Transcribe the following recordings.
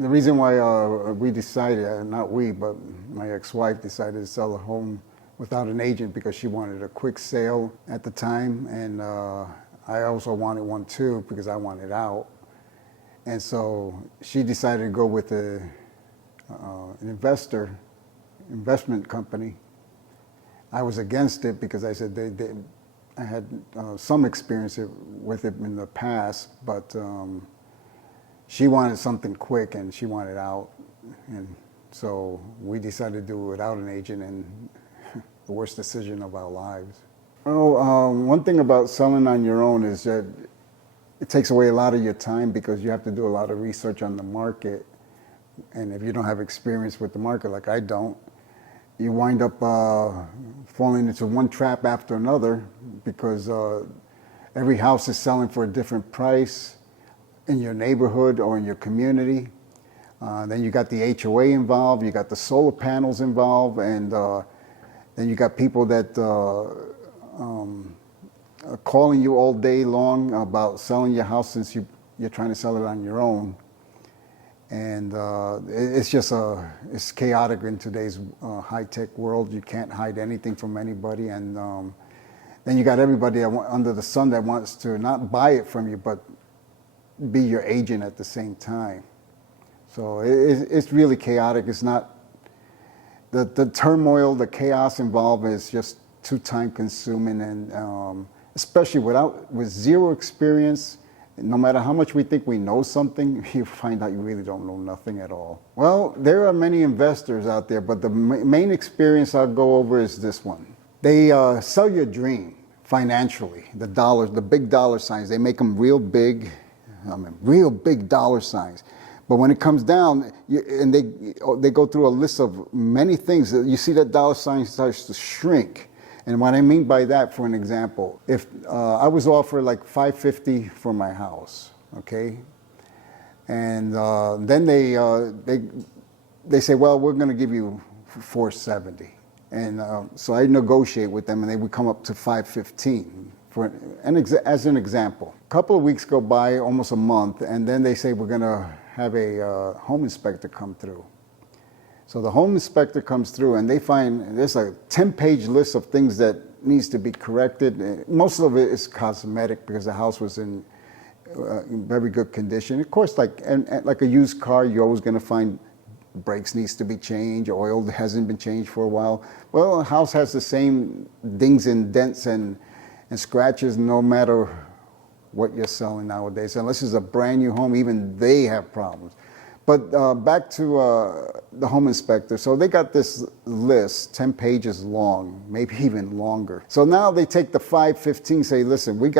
The reason why we decided, not we, but my ex-wife decided to sell a home without an agent because she wanted a quick sale at the time, and I also wanted one too because I wanted out. And so she decided to go with an investment company. I was against it because I said I had some experience with it in the past, but she wanted something quick and she wanted out. And so we decided to do it without an agent, and the worst decision of our lives. Oh, one thing about selling on your own is that it takes away a lot of your time because you have to do a lot of research on the market. And if you don't have experience with the market, like I don't, you wind up falling into one trap after another because every house is selling for a different price in your neighborhood or in your community. Then you got the HOA involved, you got the solar panels involved, and then you got people that are calling you all day long about selling your house since you're trying to sell it on your own. And it's just it's chaotic in today's high-tech world. You can't hide anything from anybody. And then you got everybody under the sun that wants to not buy it from you, but be your agent at the same time. So it's really chaotic. It's not, the turmoil, the chaos involved is just too time-consuming, and especially with zero experience. No matter how much we think we know something, you find out you really don't know nothing at all. Well, there are many investors out there, but the main experience I'll go over is this one. They sell your dream financially, the dollars, the big dollar signs. They make them real big, real big dollar signs. But when it comes down, and they go through a list of many things, you see that dollar sign starts to shrink. And what I mean by that, for an example, if I was offered like $550 for my house, okay, and then they say, well, we're going to give you $470, and so I negotiate with them, and they would come up to $515 as an example. A couple of weeks go by, almost a month, and then they say we're going to have a home inspector come through. So the home inspector comes through, and they find there's a 10-page list of things that needs to be corrected. Most of it is cosmetic because the house was in very good condition. Of course, like a used car, you're always going to find brakes needs to be changed, oil hasn't been changed for a while. Well, a house has the same dings and dents and scratches no matter what you're selling nowadays. Unless it's a brand new home, even they have problems. But back to the home inspector. So they got this list, 10 pages long, maybe even longer. So now they take the $515, say, listen, we're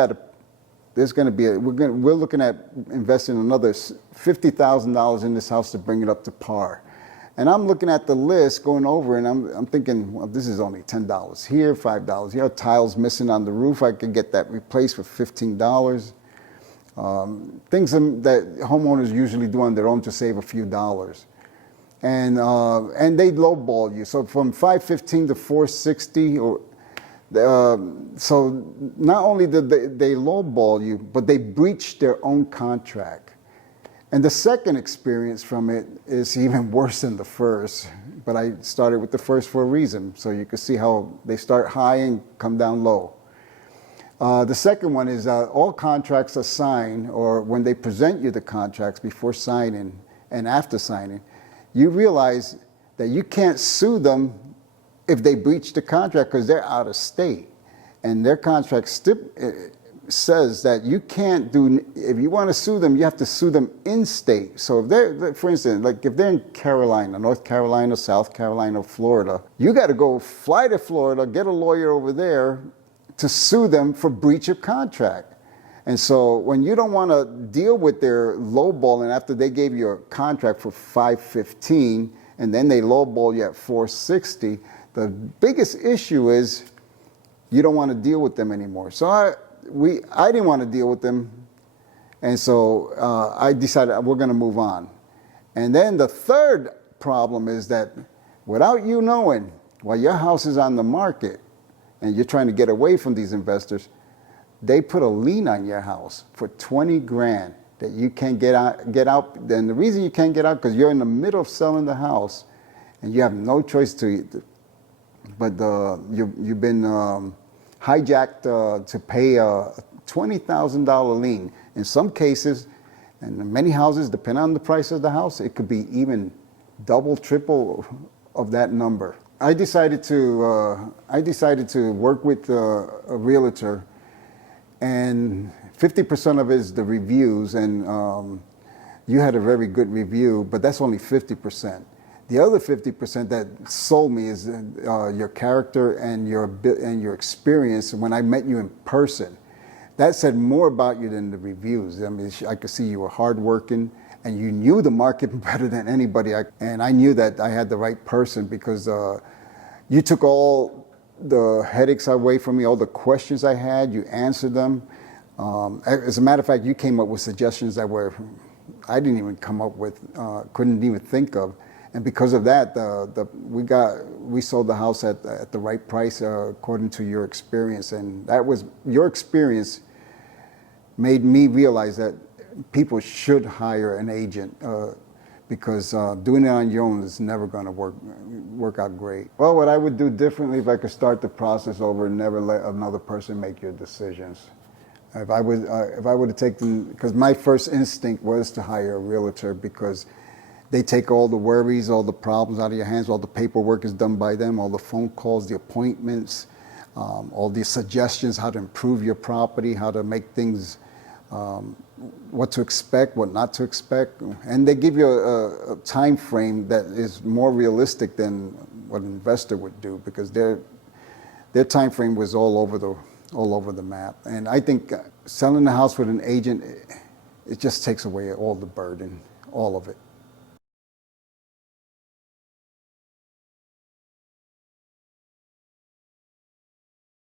looking at investing another $50,000 in this house to bring it up to par. And I'm looking at the list, going over, and I'm thinking, well, this is only $10 here, $5 here. Tiles missing on the roof, I could get that replaced for $15. Things that homeowners usually do on their own to save a few dollars. And they lowball you. So from $515 to $460, so not only did they lowball you, but they breached their own contract. And the second experience from it is even worse than the first, but I started with the first for a reason, so you can see how they start high and come down low. The second one is all contracts are signed, or when they present you the contracts before signing and after signing, you realize that you can't sue them if they breach the contract because they're out of state. And their contract says that you can't if you want to sue them, you have to sue them in state. So if they're, for instance, like if they're in Carolina, North Carolina, South Carolina, Florida, you got to fly to Florida, get a lawyer over there to sue them for breach of contract. And so when you don't want to deal with their lowballing after they gave you a contract for $515 and then they lowball you at $460, the biggest issue is you don't want to deal with them anymore. So I didn't want to deal with them, and so I decided we're going to move on. And then the third problem is that without you knowing, while your house is on the market and you're trying to get away from these investors, they put a lien on your house for $20 grand that you can't get out. Then the reason you can't get out because you're in the middle of selling the house, and you have no choice but you've been hijacked to pay a $20,000 lien. In some cases, and in many houses, depending on the price of the house, it could be even double, triple of that number. I decided to work with a realtor, and 50% of it is the reviews, and you had a very good review, but that's only 50%. The other 50% that sold me is your character and your experience when I met you in person. That said more about you than the reviews. I mean, I could see you were hardworking, and you knew the market better than anybody. And I knew that I had the right person because you took all the headaches away from me, all the questions I had, you answered them. As a matter of fact, you came up with suggestions that I didn't even come up with, couldn't even think of. And because of that, we sold the house at the right price according to your experience. And that was your experience made me realize that people should hire an agent because doing it on your own is never going to work out great. Well, what I would do differently if I could start the process over and never let another person make your decisions. If I would have taken, because my first instinct was to hire a realtor because they take all the worries, all the problems out of your hands, all the paperwork is done by them, all the phone calls, the appointments, all the suggestions, how to improve your property, how to make things, what to expect, what not to expect. And they give you a time frame that is more realistic than what an investor would do because their time frame was all over the map. And I think selling the house with an agent, it just takes away all the burden, all of it.